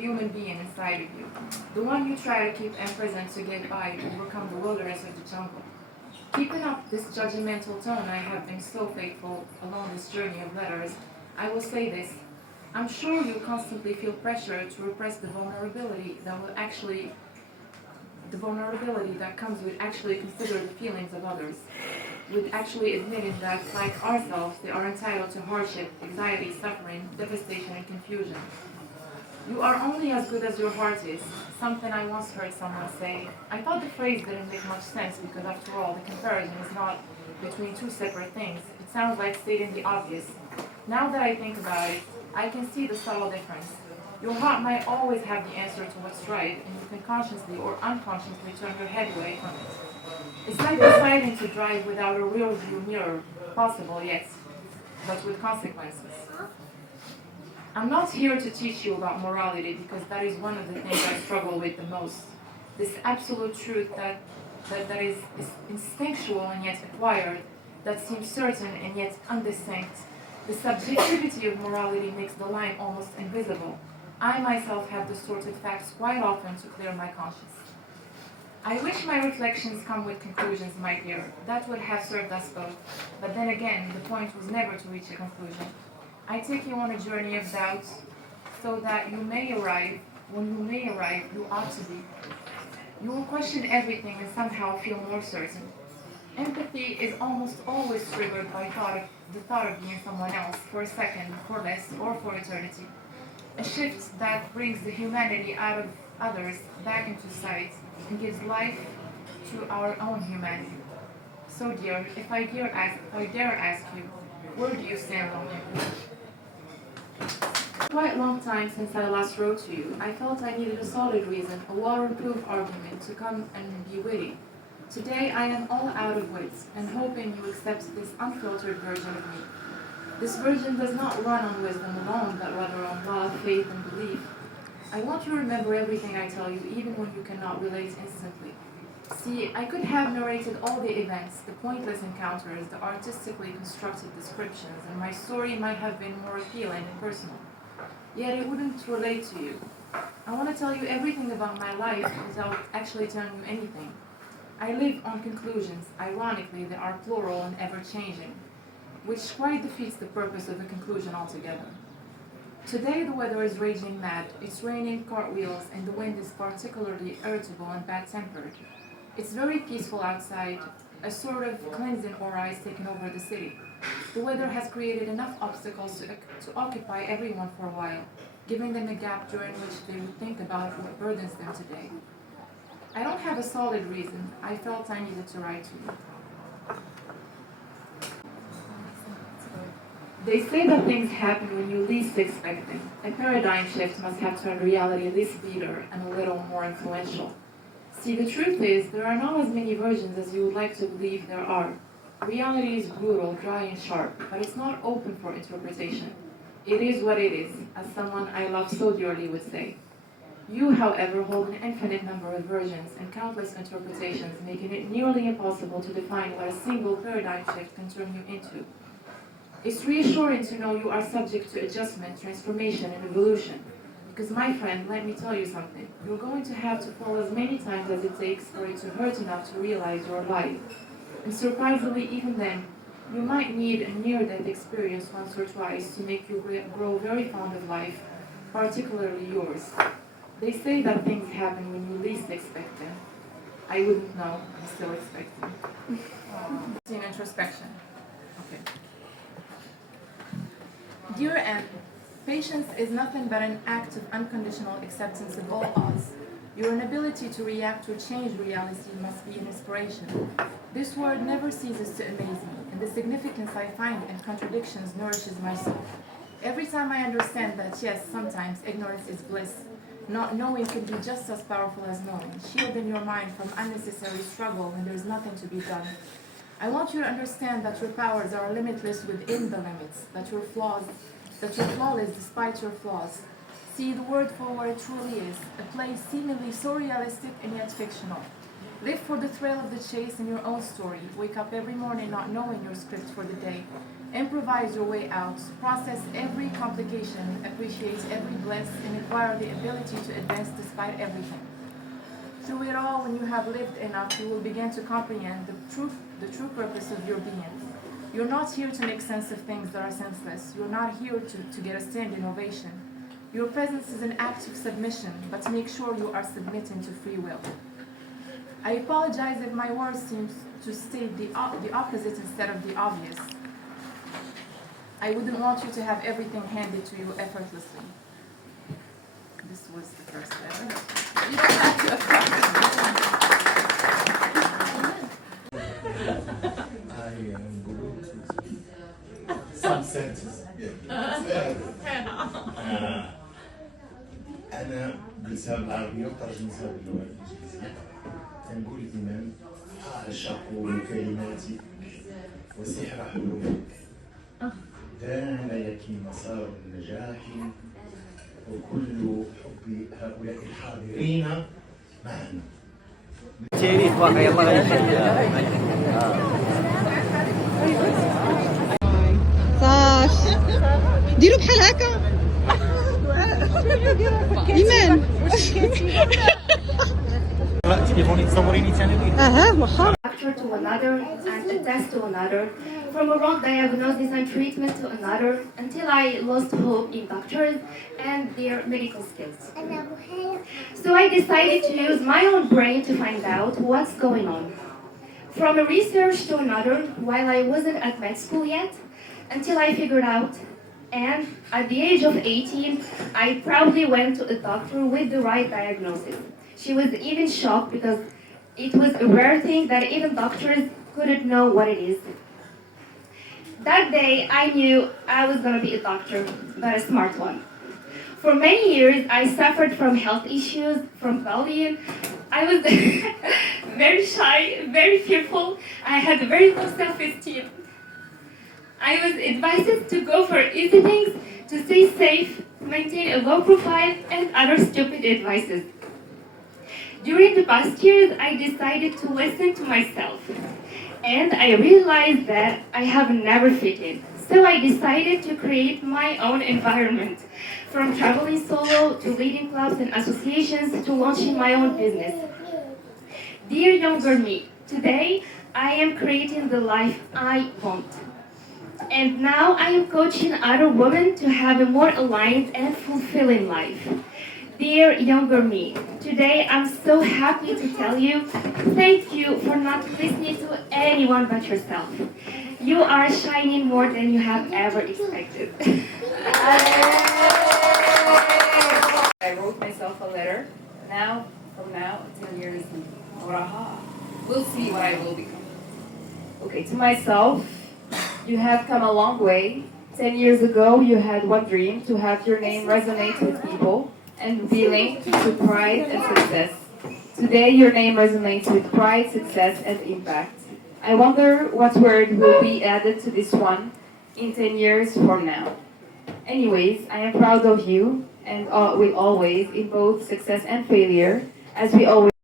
human being inside of you, the one you try to keep imprisoned to get by and overcome the wilderness of the jungle. Keeping up this judgmental tone I have been so faithful along this journey of letters, I will say this. I'm sure you constantly feel pressure to repress the vulnerability that comes with actually consider the feelings of others, with actually admitting that, like ourselves, they are entitled to hardship, anxiety, suffering, devastation, and confusion. You are only as good as your heart is, something I once heard someone say. I thought the phrase didn't make much sense because, after all, the comparison is not between two separate things. It sounds like stating the obvious. Now that I think about it, I can see the subtle difference. Your heart might always have the answer to what's right, and you can consciously or unconsciously turn your head away from it. It's like deciding to drive without a rear view mirror, possible, yes, but with consequences. I'm not here to teach you about morality because that is one of the things I struggle with the most. This absolute truth that is instinctual and yet acquired, that seems certain and yet undistinct. The subjectivity of morality makes the line almost invisible. I myself have distorted facts quite often to clear my conscience. I wish my reflections come with conclusions, my dear. That would have served us both. But then again, the point was never to reach a conclusion. I take you on a journey of doubt so that when you may arrive, you ought to be. You will question everything and somehow feel more certain. Empathy is almost always triggered by the thought of being someone else for a second, for less, or for eternity. A shift that brings the humanity out of others back into sight and gives life to our own humanity. So dear, if I dare ask you, where do you stand on it? Quite a long time since I last wrote to you, I felt I needed a solid reason, a waterproof argument to come and be witty. Today I am all out of wits, and hoping you accept this unfiltered version of me. This version does not run on wisdom alone, but rather on love, faith, and belief. I want you to remember everything I tell you, even when you cannot relate instantly. See, I could have narrated all the events, the pointless encounters, the artistically constructed descriptions, and my story might have been more appealing and personal. Yet it wouldn't relate to you. I want to tell you everything about my life without actually telling you anything. I live on conclusions. Ironically, they are plural and ever-changing, which quite defeats the purpose of a conclusion altogether. Today the weather is raging mad. It's raining cartwheels, and the wind is particularly irritable and bad-tempered. It's very peaceful outside. A sort of cleansing aura is taking over the city. The weather has created enough obstacles to occupy everyone for a while, giving them a gap during which they would think about what burdens them today. I don't have a solid reason. I felt I needed to write to you. They say that things happen when you least expect them. A paradigm shift must have turned reality less bitter and a little more influential. See, the truth is, there are not as many versions as you would like to believe there are. Reality is brutal, dry, and sharp, but it's not open for interpretation. It is what it is, as someone I love so dearly would say. You, however, hold an infinite number of versions and countless interpretations, making it nearly impossible to define what a single paradigm shift can turn you into. It's reassuring to know you are subject to adjustment, transformation, and evolution. Because, my friend, let me tell you something. You're going to have to fall as many times as it takes for it to hurt enough to realize your life. And surprisingly, even then, you might need a near-death experience once or twice to make you grow very fond of life, particularly yours. They say that things happen when you least expect them. I wouldn't know. I'm still expecting. It's an introspection. Okay. Dear M, patience is nothing but an act of unconditional acceptance of all odds. Your inability to react to a changed reality must be an inspiration. This word never ceases to amaze me, and the significance I find in contradictions nourishes my soul. Every time I understand that, yes, sometimes ignorance is bliss, not knowing can be just as powerful as knowing, shielding your mind from unnecessary struggle when there's nothing to be done. I want you to understand that your powers are limitless within the limits, that you're flawless despite your flaws. See the word for what it truly is, a place seemingly so realistic and yet fictional. Live for the thrill of the chase in your own story. Wake up every morning not knowing your script for the day. Improvise your way out. Process every complication. Appreciate every bliss and acquire the ability to advance despite everything. Through it all, when you have lived enough, you will begin to comprehend the true purpose of your being. You're not here to make sense of things that are senseless. You're not here to get a standing ovation. Your presence is an act of submission, but make sure you are submitting to free will. I apologize if my words seem to state the opposite instead of the obvious. I wouldn't want you to have everything handed to you effortlessly. This was the first letter. You don't have to some sentences. أنا قلتها بالعربية وترجمتها باللغة الإنجليزية. تنقول الإمام: أعشق كلماتك وسحر حروفك، دان لك مسار النجاح وكل حب هؤلاء الحاضرين معنا. تاريخ واقع يلا صاش ديروا بحال هكا إيمان تليفوني تصوريني ثاني واخا Doctor to another and a test to another, from a wrong diagnosis and treatment to another, until I lost hope in doctors and their medical skills. So I decided to use my own brain to find out what's going on. From a research to another, while I wasn't at med school yet, until I figured out. And at the age of 18, I proudly went to a doctor with the right diagnosis. She was even shocked because it was a rare thing that even doctors couldn't know what it is. That day, I knew I was going to be a doctor, but a smart one. For many years, I suffered from health issues, from bullying. I was very shy, very fearful. I had very low self-esteem. I was advised to go for easy things, to stay safe, maintain a low profile, and other stupid advices. During the past years, I decided to listen to myself. And I realized that I have never fit in. So I decided to create my own environment. From traveling solo, to leading clubs and associations, to launching my own business. Dear younger me, today I am creating the life I want. And now I am coaching other women to have a more aligned and fulfilling life. Dear younger me, today I'm so happy to tell you, thank you for not listening to anyone but yourself. You are shining more than you have ever expected. I wrote myself a letter. From now until years, we'll see what I will become. Okay, to myself, you have come a long way. 10 years ago, you had one dream: to have your name resonate with people and be linked to pride and success. Today, your name resonates with pride, success, and impact. I wonder what word will be added to this one in 10 years from now. Anyways, I am proud of you and will always, in both success and failure, as we always